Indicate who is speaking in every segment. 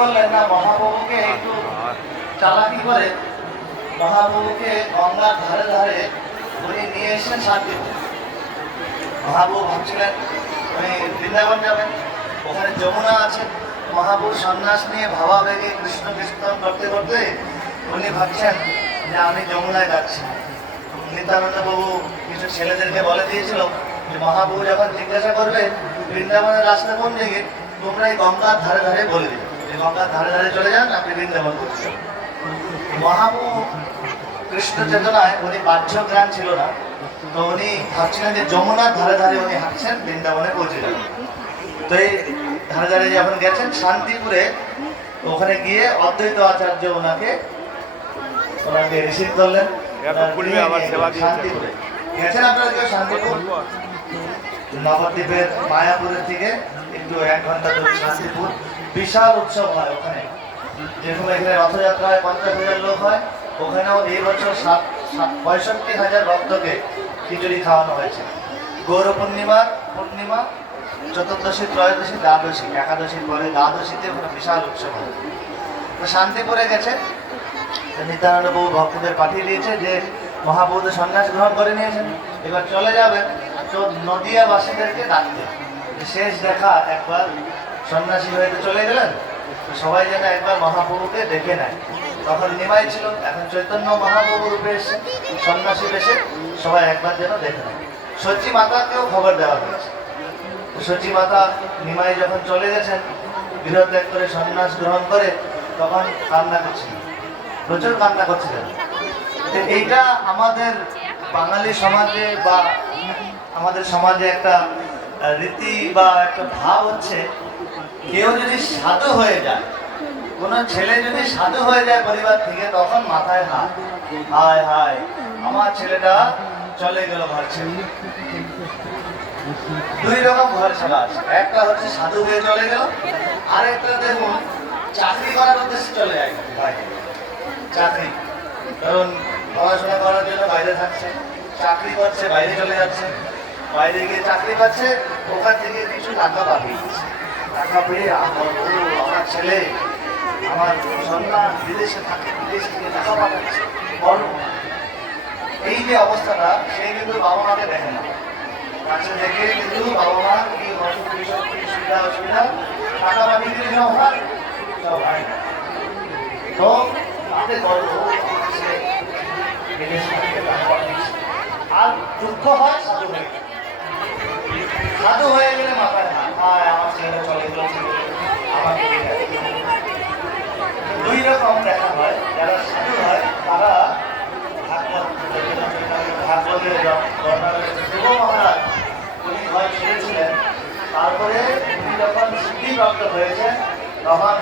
Speaker 1: করলেন না, মহাপ্রভুকে একটু চালাকি করে মহাপ্রভুকে গঙ্গার ধারে ধারে উনি নিয়ে এসেছেন শান্তিপুর মহাপ্রভু ভাবছিলেন, উনি বৃন্দাবন যাবেন, ওখানে যমুনা আছে। মহাপ্রভু সন্ন্যাস নিয়ে ভাবা বেগে কৃষ্ণ কীর্তন করতে করতে উনি ভাবছেন যে আমি যমুনায় যাচ্ছি। নিত্যানন্দ বাবু কিছু ছেলেদেরকে বলে দিয়েছিল যে, মহাপ্রভু যখন জিজ্ঞাসা করবে বৃন্দাবনের রাস্তা কোন দিকে, তোমরা এই গঙ্গার ধারে ধারে বলে দিবে গঙ্গার ধারে ধারে চলে যান আপনি বৃন্দাবন করছেন। মহাপ্রভু কৃষ্ণ চেতনায় উনি বাহ্য জ্ঞান ছিল না তো উনি ভাবছিলেন যে যমুনার ধারে ধারে উনি হাঁটছেন বৃন্দাবনে পৌঁছে যাবেন। তো এই ধারে ধারে যখন গেছেন শান্তিপুরে ওখানে গিয়ে অদ্বৈত আচার্য ওনাকে ওনাকে রিসিভ করলেন। শান্তিপুরে। গেছেন আপনারা কেউ শান্তিপুর? নবদ্বীপের মায়াপুরের থেকে একটু এক ঘণ্টা দূরে শান্তিপুর। বিশাল উৎসব হয় ওখানে। যেরকম এখানে রথযাত্রায় পঞ্চাশ হাজার লোক হয়, ওখানেও এই বছর সাত পঁয়ষট্টি হাজার ভক্তকে খিচুড়ি খাওয়ানো হয়েছে। গৌর পূর্ণিমার পূর্ণিমা, চতুর্দশী, ত্রয়োদশী, দ্বাদশী, একাদশীর পরে দ্বাদশীতে ওখানে বিশাল উৎসব হয়। তো শান্তিপুরে গেছে। নিত্যানন্দ বাবু ভক্তদের পাঠিয়ে দিয়েছে যে মহাপ্রভু সন্ন্যাস গ্রহণ করে নিয়েছেন। এবার চলে যাবেন। তো নদিয়াবাসীদেরকে ডাকতে যে শেষ দেখা একবার সন্ন্যাসী হয়ে চলে গেলেন সবাই যেন একবার মহাপ্রভুকে দেখে নেয়। তখন নিমাই ছিল, এখন চৈতন্য মহাপ্রভু রূপে এসে সন্ন্যাসী বেশে সবাই একবার যেন দেখে নেয়। সচি মাতাকেও খবর দেওয়া হয়েছে। সচি মাতা নিমাই যখন চলে গেছেন গৃহত্যাগ করে সন্ন্যাস গ্রহণ করে তখন কান্না করছিলেন, প্রচুর কান্না করছিলেন। এইটা আমাদের বাঙালি সমাজে বা আমাদের সমাজে একটা রীতি বা একটা ভাব হচ্ছে, কেউ যদি সাধু হয়ে যায়, কোনো ছেলে যদি সাধু হয়ে যায় পরিবার থেকে, তখন মাথায় হাত, হায় হায়, আমার ছেলেটা চলে গেল ঘর ছেড়ে। দুই রকম ঘর ছাড়া আছে একটা হচ্ছে সাধু হয়ে চলে গেল আর একটা দেখুন, চাকরি করার উদ্দেশ্যে চলে যায়। বাইরে। চাকরি। কারণ পড়াশোনা করার জন্য বাইরে থাকছে, চাকরি করছে, বাইরে চলে যাচ্ছে। বাইরে গিয়ে চাকরি পাচ্ছে ওখান থেকে কিছু টাকা দিচ্ছে। টাকা পেয়ে আমার ও, আমার ছেলে আমার সন্তান বিদেশে থাকে বিদেশে থেকে টাকা পাঠাচ্ছে। বড় এই যে অবস্থাটা সে কিন্তু বাবা মাকে দেখে না। কাছে দেখে কিন্তু বাবা মা কি সুবিধা অসুবিধা টাকা পাঠিয়ে দিলে সব হয়? না। তো তাদের গর্ব। আর দুঃখ হয় সাধু হয়ে গেলে। সাধু হয়ে গেলে মাথায় হাত হায় আমার ছেলে চলে গেল আমাকে রেখে দিল। দুই রকম দেখা হয় যারা সাধু হয় তারা ভাগবত ভাগবতের বর্ণালী ধ্রুব মহারাজ উনি ঘর ছেড়েছিলেন তারপরে উনি যখন সিদ্ধিপ্রাপ্ত হয়েছেন তখন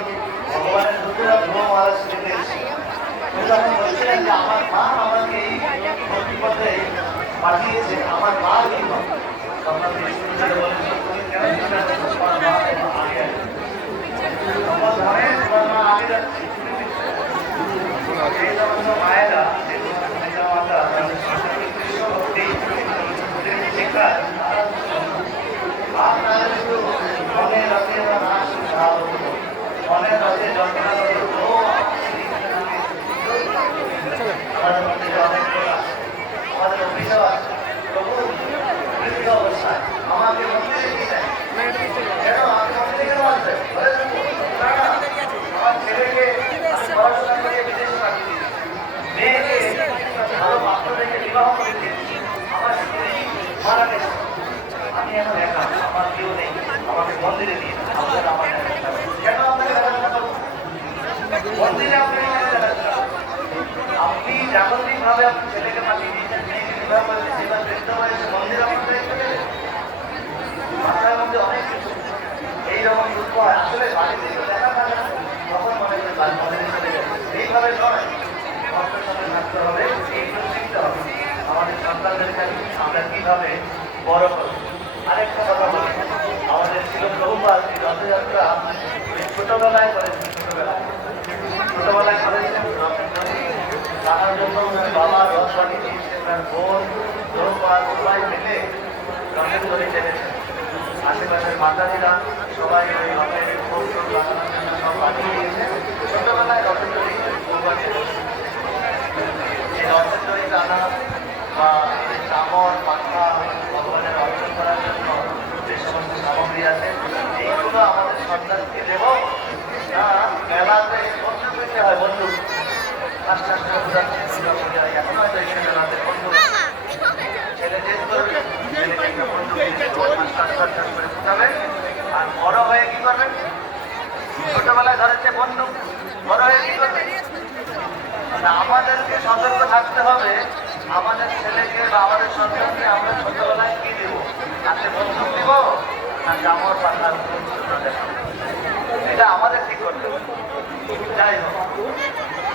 Speaker 1: ভগবানের রূপেরা ধ্রুব মহারাজ এসেছিলেন উনি বলছিলেন যে, আমার মা আমাকে এই ভক্তিপথে পাঠিয়েছে, আমার মা কি হয় তখন বিষ্ণু বলেছেন তুমি কেন চিন্তা করছ? তোমার মা তোমার আগে আছে। তোমার ধামে তোমার মা আগে যাচ্ছে এই সমস্ত মায়েরা পিতা মাতা তাদের সন্তানকে কৃষ্ণ ভক্তি শেখায় আপনারা শুধু মনে রাখে বা না শেখাও মনে রাখে যন্ত্রণা করে ও আমাদের মধ্যে যে অনেক লোক আছে, আমাদের অফিসেও আছে তবু বৃদ্ধ অবস্থায় আমাকে মন্দিরে নিয়ে যায় কেন আমাকে মন্দিরে কেন আসবে ঘরে থাকব। না, না, আমার ছেলেকে আমি পড়াশোনা করিয়ে বিদেশে পাঠিয়ে দিয়েছি। মেয়েকে ভালো পাত্র দেখে বিবাহ করে দিয়েছি। আমার স্ত্রী মারা গেছে। আমি এখন একা, আমার কেউ নেই। আমাকে মন্দিরে নিয়ে যান। আপনারা আমার দেখা করান। কেন আপনাকে দেখা করব? মন্দিরে আপনাকে দেখা করান। আপনি জাগতিক ভাবে আপনার ছেলেকে পাঠিয়ে দিয়েছেন মেয়েকে বিবাহ করে দিয়েছেন এবার বৃদ্ধ বয়সে মন্দির আপনার দেখতে গেলে মাথার মধ্যে অনেক কিছু এইরকম দুঃখ আসলে বাড়িতে দেখা থাকে তখন করে বাড়ি মন্দিরে চলে এইভাবে নয় ভক্তের থাকতে হবে এইগুলো শিখতে আমাদের সন্তানদেরকে আমরা কীভাবে বড় করব? আরেকটা আমাদের শিল বহুপাল রথযাত্রা ছোটবেলায় করেছেন ছোটবেলায় ছোটবেলায় বাবা রথ বানিয়ে দিয়েছেন ওনার বোন বহুপাল সবাই মিলে রথের সবাই ওই রথের সব বানিয়ে তৈরি এই রথের তৈরি আনা বা আর বড় হয়ে কি করবেন ছোটবেলায় ধরেছে বন্ধু বড় হয়ে কি আমাদেরকে সতর্ক থাকতে হবে আমাদের ছেলেকে বা আমাদের সন্তানকে আমরা ছোটবেলায় কি দেবো হাতে বন্ধু দিব না জামর পাতার এটা আমাদের ঠিক করতে হবে যাই হোক